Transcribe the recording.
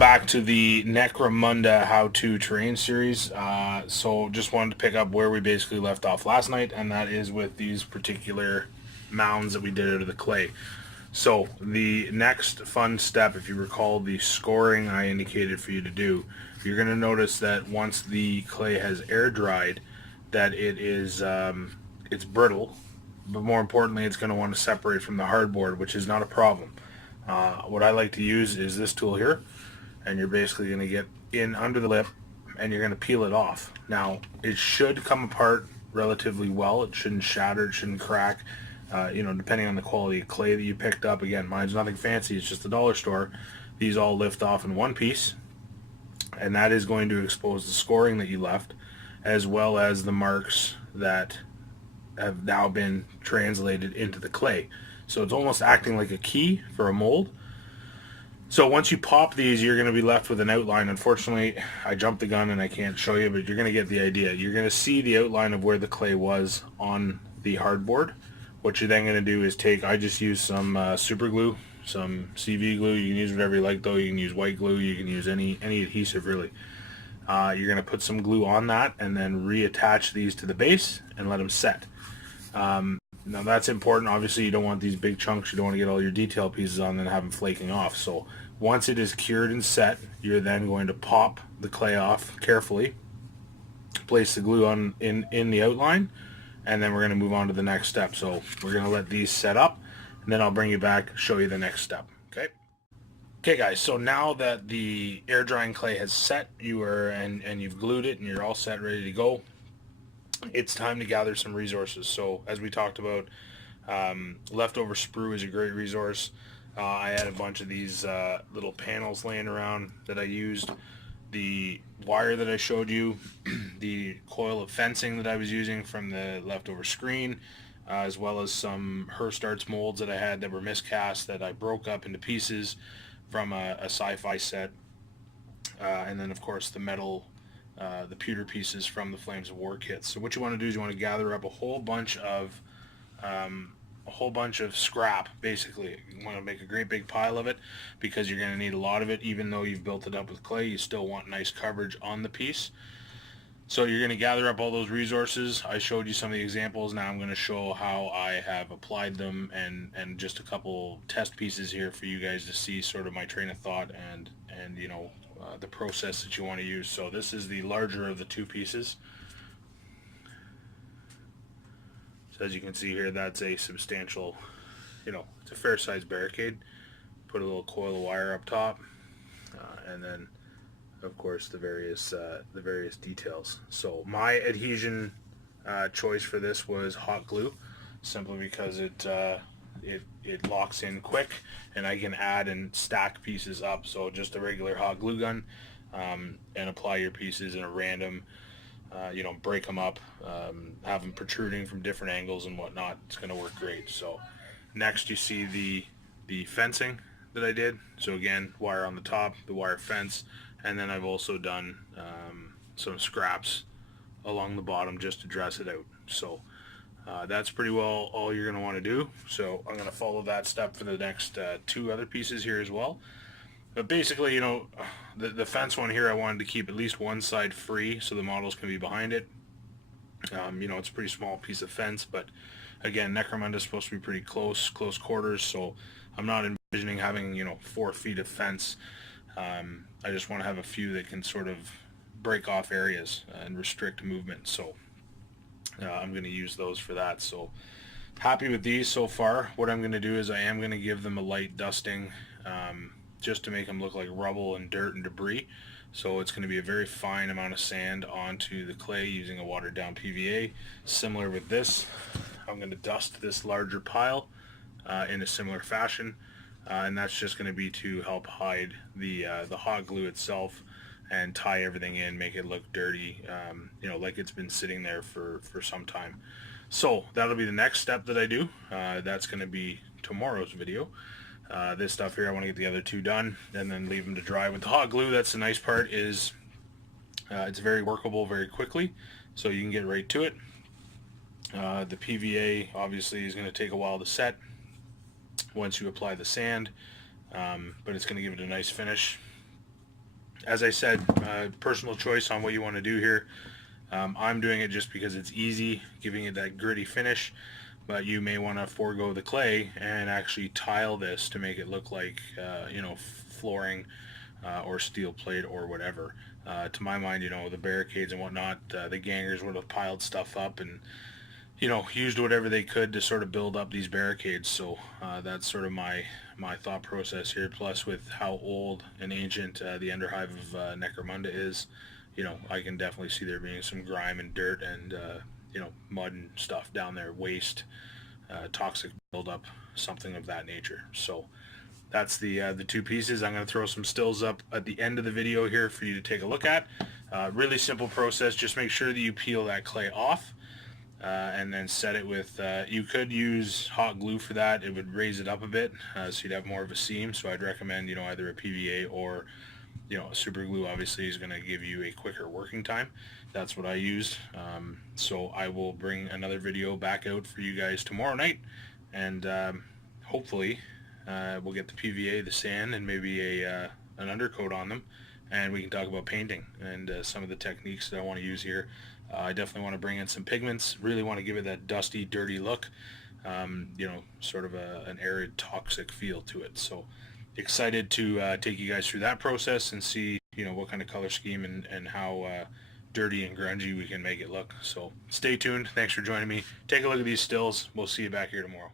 back to the Necromunda how-to terrain series. So just wanted to pick up where we basically left off last night, and that is with these particular mounds that we did out of the clay. So the next fun step, if you recall the scoring I indicated for you to do, you're going to notice that once the clay has air dried, that it's brittle, but more importantly, it's going to want to separate from the hardboard, which is not a problem. What I like to use is this tool here, and you're basically going to get in under the lip and you're going to peel it off. Now, it should come apart relatively well. It shouldn't shatter, it shouldn't crack, depending on the quality of clay that you picked up. Again, mine's nothing fancy, it's just a dollar store. These all lift off in one piece, and that is going to expose the scoring that you left, as well as the marks that have now been translated into the clay. So it's almost acting like a key for a mold. So once you pop these, you're going to be left with an outline. Unfortunately, I jumped the gun and I can't show you, but you're going to get the idea. You're going to see the outline of where the clay was on the hardboard. What you're then going to do is I just use some super glue, some CV glue. You can use whatever you like though. You can use white glue. You can use any adhesive really. You're going to put some glue on that and then reattach these to the base and let them set. Now that's important. Obviously you don't want these big chunks. You don't want to get all your detail pieces on and have them flaking off. So once it is cured and set, you're then going to pop the clay off carefully, place the glue on in the outline, and then we're going to move on to the next step. So we're going to let these set up, and then I'll bring you back, show you the next step. Okay guys, so now that the air drying clay has set, and you've glued it and you're all set, ready to go, it's time to gather some resources. So as we talked about, leftover sprue is a great resource. I had a bunch of these little panels laying around that I used, the wire that I showed you, the coil of fencing that I was using from the leftover screen, as well as some Herstarts molds that I had that were miscast that I broke up into pieces from a sci-fi set, and then of course the metal, the pewter pieces from the Flames of War kits. So what you want to do is you want to gather up a whole bunch of scrap. Basically, you want to make a great big pile of it because you're going to need a lot of it. Even though you've built it up with clay, you still want nice coverage on the piece. So you're going to gather up all those resources. I showed you some of the examples. Now I'm going to show how I have applied them, and just a couple test pieces here for you guys to see sort of my train of thought and the process that you want to use. So this is the larger of the two pieces. So as you can see here, that's a substantial, it's a fair sized barricade. Put a little coil of wire up top, and then of course the various details. So my adhesion choice for this was hot glue, simply because it locks in quick, and I can add and stack pieces up. So just a regular hot glue gun, and apply your pieces in a random, break them up, have them protruding from different angles and whatnot. It's going to work great. So next you see the fencing that I did. So again, wire on the top, the wire fence, and then I've also done some scraps along the bottom just to dress it out. So that's pretty well all you're going to want to do. So I'm going to follow that step for the next two other pieces here as well. But basically, the fence one here, I wanted to keep at least one side free so the models can be behind it. It's a pretty small piece of fence, but again, Necromunda is supposed to be pretty close quarters, so I'm not envisioning having 4 feet of fence. I just want to have a few that can sort of break off areas and restrict movement. So I'm going to use those for that. So happy with these so far. What I'm going to do is I am going to give them a light dusting, just to make them look like rubble and dirt and debris. So it's going to be a very fine amount of sand onto the clay using a watered down PVA. Similar with this, I'm going to dust this larger pile in a similar fashion, and that's just going to be to help hide the hot glue itself and tie everything in, make it look dirty, like it's been sitting there for some time. So that'll be the next step that I do. That's going to be tomorrow's video. This stuff here, I want to get the other two done and then leave them to dry. With the hot glue, that's the nice part, is it's very workable very quickly, so you can get right to it. The PVA obviously is going to take a while to set once you apply the sand, but it's going to give it a nice finish. As I said, personal choice on what you want to do here. I'm doing it just because it's easy, giving it that gritty finish, but you may want to forego the clay and actually tile this to make it look like, flooring or steel plate or whatever. To my mind, the barricades and whatnot, the gangers would have piled stuff up and, used whatever they could to sort of build up these barricades. So that's sort of my thought process here. Plus, with how old and ancient the Underhive of Necromunda is, I can definitely see there being some grime and dirt and mud and stuff down there, waste, toxic buildup, something of that nature. So that's the two pieces. I'm going to throw some stills up at the end of the video here for you to take a look at. Really simple process. Just make sure that you peel that clay off. And then set it with, you could use hot glue for that. It would raise it up a bit, so you'd have more of a seam. So I'd recommend, either a PVA or, a super glue obviously is going to give you a quicker working time. That's what I used. So I will bring another video back out for you guys tomorrow night, and hopefully we'll get the PVA, the sand, and maybe an undercoat on them, and we can talk about painting and some of the techniques that I want to use here. I definitely want to bring in some pigments, really want to give it that dusty, dirty look, sort of an arid, toxic feel to it. So excited to take you guys through that process and see, what kind of color scheme and how dirty and grungy we can make it look. So stay tuned. Thanks for joining me. Take a look at these stills. We'll see you back here tomorrow.